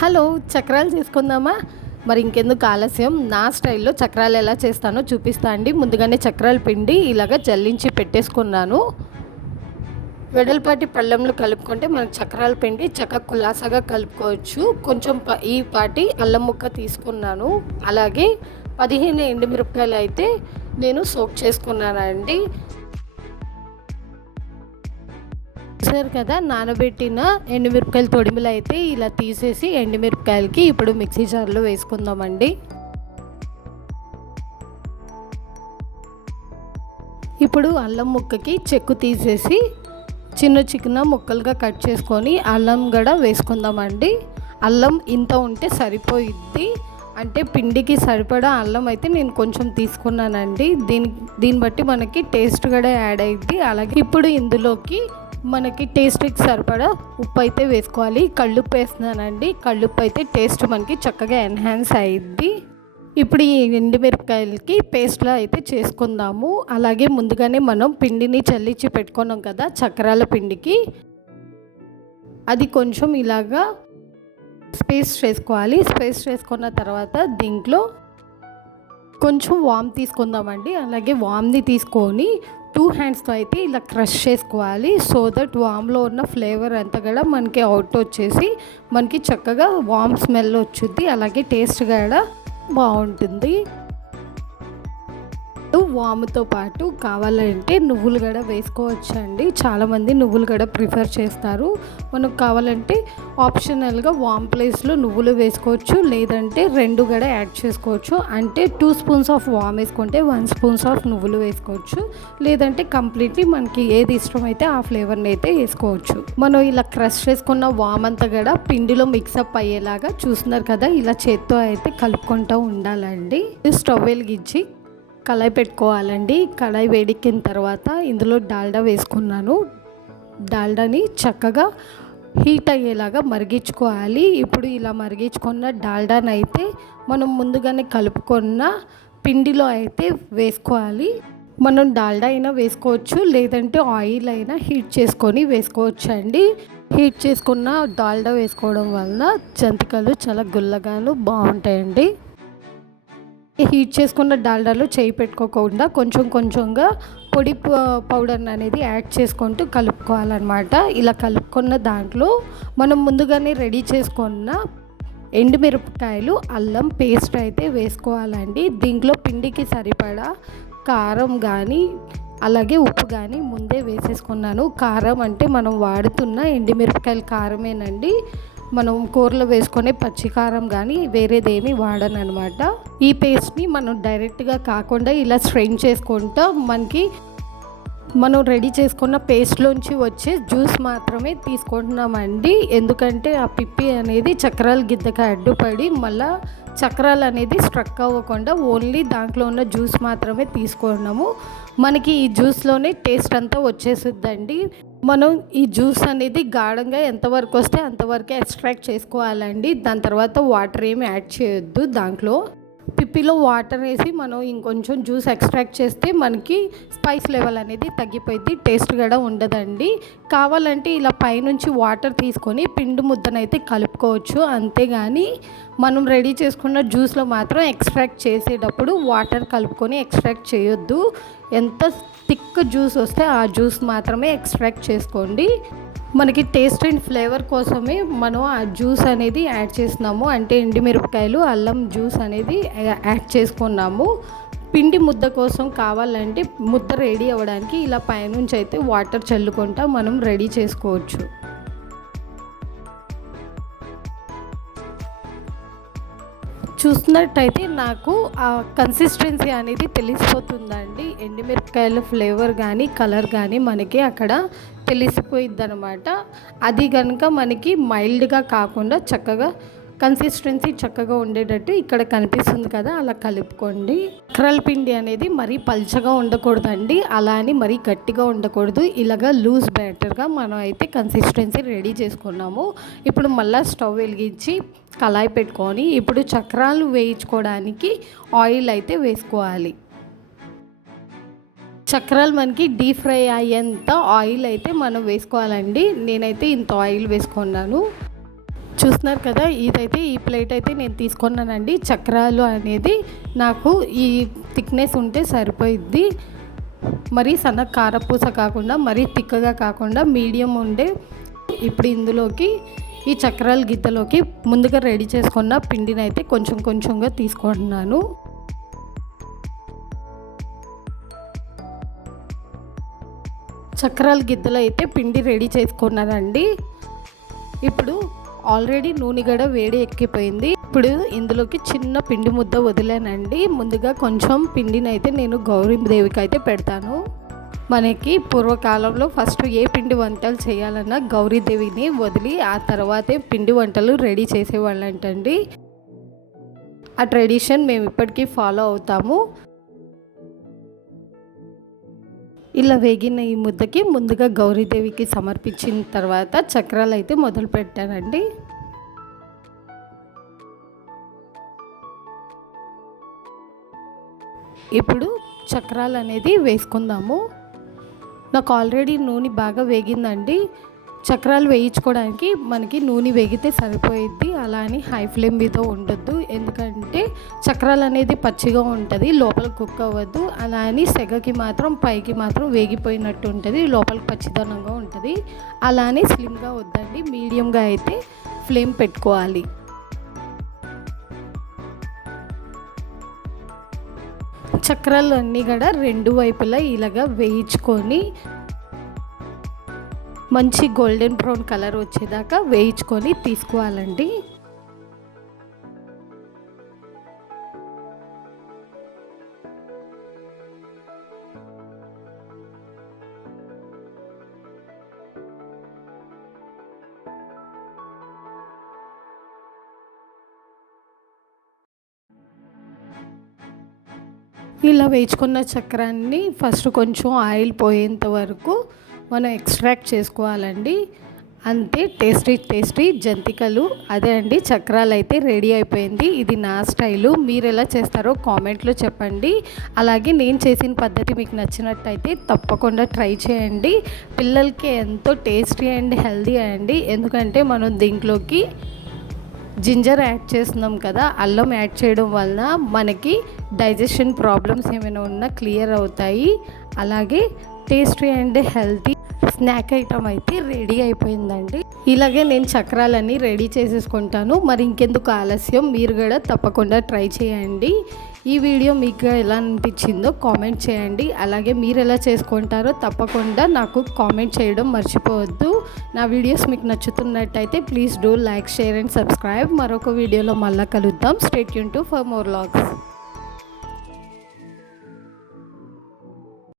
Hello, చక్రాలు చేసుకుందామా? మరి ఇంకెందుకు ఆలస్యం, నా స్టైల్లో చక్రాలు ఎలా చేస్తానో చూపిస్తా అండి. ముందుగానే చక్రాల పిండి ఇలాగ జల్లించి పెట్టేసుకున్నాను. వెడల్పాటి పళ్ళెంలో కలుపుకుంటే మనకు చక్రాల పిండి చక్కగా కులాసాగా కలుపుకోవచ్చు. కొంచెం ఈ పాటి అల్లం ముక్క తీసుకున్నాను. అలాగే 15 ఎండుమిరపకాయలు అయితే నేను సోక్ చేసుకున్నానండి. చూసారు కదా, నానబెట్టిన ఎండుమిరపకాయల తొడిమిలు అయితే ఇలా తీసేసి ఎండుమిరపకాయలకి ఇప్పుడు మిక్సీ జార్లో వేసుకుందామండి. ఇప్పుడు అల్లం ముక్కకి చెక్కు తీసేసి చిన్న ముక్కలుగా కట్ చేసుకొని అల్లం కూడా వేసుకుందామండి. అల్లం ఇంత ఉంటే సరిపోయిద్ది, అంటే పిండికి సరిపడా అల్లం అయితే నేను కొంచెం తీసుకున్నానండి. దీన్ని బట్టి మనకి టేస్ట్ కూడా యాడ్ అయ్యిద్ది. అలాగే ఇప్పుడు ఇందులోకి మనకి టేస్ట్కి సరిపడా ఉప్పు అయితే వేసుకోవాలి. కళ్ళుప్పు వేస్తున్నానండి. కళ్ళుప్పు అయితే టేస్ట్ మనకి చక్కగా ఎన్హాన్స్ అయ్యిద్ది. ఇప్పుడు ఈ ఎండుమిరపకాయలకి పేస్ట్లా అయితే చేసుకుందాము. అలాగే ముందుగానే మనం పిండిని చల్లించి పెట్టుకున్నాం కదా చక్రాల పిండికి, అది కొంచెం ఇలాగా పేస్ట్ చేసుకోవాలి. పేస్ట్ చేసుకున్న తర్వాత దీంట్లో కొంచెం వామ్ తీసుకుందామండి. అలాగే వామ్ని తీసుకొని 2 హ్యాండ్స్తో అయితే ఇలా క్రష్ చేసుకోవాలి. సో దట్ వామ్లో ఉన్న ఫ్లేవర్ అంతా కూడా మనకి అవుట్ వచ్చేసి మనకి చక్కగా వామ్ స్మెల్ వచ్చుద్ది. అలాగే టేస్ట్ కూడా బాగుంటుంది. వాముతో పాటు కావాలంటే నువ్వులు కూడా వేసుకోవచ్చండి. చాలామంది నువ్వులు కూడా ప్రిఫర్ చేస్తారు. మనకు కావాలంటే ఆప్షనల్గా వామ్ ప్లేస్లో నువ్వులు వేసుకోవచ్చు, లేదంటే 2 కూడా యాడ్ చేసుకోవచ్చు. అంటే 2 స్పూన్స్ ఆఫ్ వామ్ వేసుకుంటే 1 స్పూన్స్ ఆఫ్ నువ్వులు వేసుకోవచ్చు, లేదంటే కంప్లీట్లీ మనకి ఏది ఇష్టమైతే ఆ ఫ్లేవర్ని అయితే వేసుకోవచ్చు. మనం ఇలా క్రష్ చేసుకున్న వామ్ అంతా కూడా పిండిలో మిక్సప్ అయ్యేలాగా చూస్తున్నారు కదా, ఇలా చేత్తో అయితే కలుపుకుంటూ ఉండాలండి. స్టవ్ వెలిగించి కళాయి పెట్టుకోవాలండి. కళాయి వేడెక్కిన తర్వాత ఇందులో డాల్డా వేసుకున్నాను. డాల్డాని చక్కగా హీట్ అయ్యేలాగా మరిగించుకోవాలి. ఇప్పుడు ఇలా మరిగించుకున్న డాల్డాని అయితే మనం ముందుగానే కలుపుకున్న పిండిలో అయితే వేసుకోవాలి. మనం డాల్డా అయినా వేసుకోవచ్చు, లేదంటే ఆయిల్ అయినా హీట్ చేసుకొని వేసుకోవచ్చు అండి. హీట్ చేసుకున్న డాల్డా వేసుకోవడం వలన జంతికలు చాలా గుల్లగాను బాగుంటాయండి. హీట్ చేసుకున్న డాల్డాలో చేయి పెట్టుకోకుండా కొంచెంగా పొడి పౌడర్ అనేది యాడ్ చేసుకుంటూ కలుపుకోవాలన్నమాట. ఇలా కలుపుకున్న దాంట్లో మనం ముందుగానే రెడీ చేసుకున్న ఎండుమిరపకాయలు అల్లం పేస్ట్ అయితే వేసుకోవాలండి. దీంట్లో పిండికి సరిపడా కారం కానీ అలాగే ఉప్పు కానీ ముందే వేసేసుకున్నాను. కారం అంటే మనం వాడుతున్న ఎండుమిరపకాయల కారమేనండి. మనం కూరలో వేసుకునే పచ్చికారం కానీ వేరేదేమీ వాడనమాట. ఈ పేస్ట్ని మనం డైరెక్ట్గా కాకుండా ఇలా స్ట్రెయిన్ చేసుకుంటా మనం రెడీ చేసుకున్న పేస్ట్లోంచి వచ్చే జ్యూస్ మాత్రమే తీసుకుంటున్నామండి. ఎందుకంటే ఆ పిప్పి అనేది చక్రాల గిద్దకి అడ్డుపడి మళ్ళీ చక్రాలు అనేది స్ట్రక్ అవ్వకుండా ఓన్లీ దాంట్లో ఉన్న జ్యూస్ మాత్రమే తీసుకున్నాము. మనకి ఈ జ్యూస్లోనే టేస్ట్ అంతా వచ్చేసిద్దండి. మనం ఈ జ్యూస్ అనేది గాఢంగా ఎంతవరకు వస్తే అంతవరకే ఎక్స్ట్రాక్ట్ చేసుకోవాలండి. దాని తర్వాత వాటర్ ఏమి యాడ్ చేయొద్దు. దాంట్లో పిప్పిలో వాటర్ వేసి మనం ఇంకొంచెం జ్యూస్ ఎక్స్ట్రాక్ట్ చేస్తే మనకి స్పైస్ లెవెల్ అనేది తగ్గిపోయింది, టేస్ట్ కూడా ఉండదండి. కావాలంటే ఇలా పైనుంచి వాటర్ తీసుకొని పిండి ముద్దనైతే కలుపుకోవచ్చు. అంతేగాని మనం రెడీ చేసుకున్న జ్యూస్లో మాత్రం ఎక్స్ట్రాక్ట్ చేసేటప్పుడు వాటర్ కలుపుకొని ఎక్స్ట్రాక్ట్ చేయొద్దు. ఎంత థిక్ జ్యూస్ వస్తే ఆ జ్యూస్ మాత్రమే ఎక్స్ట్రాక్ట్ చేసుకోండి. మనకి టేస్ట్ అండ్ ఫ్లేవర్ కోసమే మనం ఆ జ్యూస్ అనేది యాడ్ చేస్తున్నాము. అంటే ఎండుమిరపకాయలు అల్లం జ్యూస్ అనేది యాడ్ చేసుకున్నాము. పిండి ముద్ద కోసం కావాలంటే ముద్ద రెడీ అవ్వడానికి ఇలా పైనుంచి అయితే వాటర్ చల్లుకుంటా మనం రెడీ చేసుకోవచ్చు. చూస్తున్నట్టయితే నాకు ఆ కన్సిస్టెన్సీ అనేది తెలిసిపోతుందండి. ఎండుమిరపకాయల ఫ్లేవర్ కానీ కలర్ కానీ మనకి అక్కడ తెలిసిపోయిద్ది అనమాట. అది కనుక మనకి మైల్డ్గా కాకుండా చక్కగా కన్సిస్టెన్సీ చక్కగా ఉండేటట్టు ఇక్కడ కనిపిస్తుంది కదా, అలా కలుపుకోండి. చక్రాల పిండి అనేది మరీ పల్చగా ఉండకూడదండి, అలా అని మరీ గట్టిగా ఉండకూడదు. ఇలాగా లూజ్ బ్యాటర్గా మనం అయితే కన్సిస్టెన్సీ రెడీ చేసుకున్నాము. ఇప్పుడు మళ్ళీ స్టవ్ వెలిగించి కళాయి పెట్టుకొని ఇప్పుడు చక్రాలు వేయించుకోవడానికి ఆయిల్ అయితే వేసుకోవాలి. చక్రాలు మనకి డీప్ ఫ్రై అయ్యేంత ఆయిల్ అయితే మనం వేసుకోవాలండి. నేనైతే ఇంత ఆయిల్ వేసుకున్నాను. చూస్తున్నారు కదా, ఇదైతే ఈ ప్లేట్ అయితే నేను తీసుకున్నానండి. చక్రాలు అనేది నాకు ఈ థిక్నెస్ ఉంటే సరిపోయిద్ది. మరీ సన్న కారపూస కాకుండా మరీ తిక్కగా కాకుండా మీడియం ఉండే. ఇప్పుడు ఇందులోకి ఈ చక్రాల గిద్దలోకి ముందుగా రెడీ చేసుకున్న పిండిని అయితే కొంచెం కొంచెంగా తీసుకుంటున్నాను. చక్రాల గిద్దలు అయితే పిండి రెడీ చేసుకున్నానండి. ఇప్పుడు ఆల్రెడీ నూనె గడ వేడి ఎక్కిపోయింది. ఇప్పుడు ఇందులోకి చిన్న పిండి ముద్ద వదిలానండి. ముందుగా కొంచెం పిండిని అయితే నేను గౌరీదేవికి అయితే పెడతాను. మనకి పూర్వకాలంలో ఫస్ట్ ఏ పిండి వంటలు చేయాలన్నా గౌరీదేవిని వదిలి ఆ తర్వాతే పిండి వంటలు రెడీ చేసేవాళ్ళంటండి. ఆ ట్రెడిషన్ మేము ఇప్పటికీ ఫాలో అవుతాము. ఇలా వేగిన ఈ ముద్దకి ముందుగా గౌరీదేవికి సమర్పించిన తర్వాత చక్రాలు అయితే మొదలు పెట్టానండి. ఇప్పుడు చక్రాలు అనేది వేసుకుందాము. నాకు ఆల్రెడీ నూనె బాగా వేగిందండి. చక్రాలు వేయించుకోవడానికి మనకి నూనె వేగితే సరిపోయిద్ది. అలా అని హై ఫ్లేమ్ మీద ఉండొద్దు, ఎందుకంటే చక్రాలు అనేది పచ్చిగా ఉంటుంది, లోపల కుక్ అవ్వద్దు. అలా అని సెగకి మాత్రం పైకి మాత్రం వేగిపోయినట్టు ఉంటుంది, లోపలికి పచ్చిదనంగా ఉంటుంది. అలా అని స్లిమ్గా వద్దండి, మీడియంగా అయితే ఫ్లేమ్ పెట్టుకోవాలి. చక్రాలు అన్నీ కూడా రెండు వైపులా ఇలాగా వేయించుకొని మంచి గోల్డెన్ బ్రౌన్ కలర్ వచ్చేదాకా వేయించుకొని తీసుకోవాలండి. ఇలా వేయించుకున్న చక్రాన్ని ఫస్ట్ కొంచెం ఆయిల్ పోయేంత వరకు మనం ఎక్స్ట్రాక్ట్ చేసుకోవాలండి. అంతే, టేస్టీ జంతికలు అదే అండి, చక్రాలు అయితే రెడీ అయిపోయింది. ఇది నా స్టైలు, మీరు ఎలా చేస్తారో కామెంట్లో చెప్పండి. అలాగే నేను చేసిన పద్ధతి మీకు నచ్చినట్టయితే తప్పకుండా ట్రై చేయండి. పిల్లలకి ఎంతో టేస్టీ అండ్ హెల్దీ అండి, ఎందుకంటే మనం దీంట్లోకి జింజర్ యాడ్ చేస్తున్నాం కదా, అల్లం యాడ్ చేయడం వలన మనకి డైజెషన్ ప్రాబ్లమ్స్ ఏమైనా ఉన్నా క్లియర్ అవుతాయి. అలాగే tasty and healthy snack item అయితే రెడీ అయిపోయిందండి. ఇలాగే నేను చక్రాలన్నీ రెడీ చేసేసుకుంటాను. మరి ఇంకెందుకు ఆలస్యం, మీరు కూడా తప్పకుండా ట్రై చేయండి. ఈ వీడియో మీకు ఎలా అనిపించిందో కామెంట్ చేయండి. అలాగే మీరు ఎలా చేసుకుంటారో తప్పకుండా నాకు కామెంట్ చేయడం మర్చిపోవద్దు. నా వీడియోస్ మీకు నచ్చుతున్నట్టయితే please do like, share and subscribe. మరొక వీడియోలో మళ్ళీ కలుద్దాం. Stay tune to for more vlogs.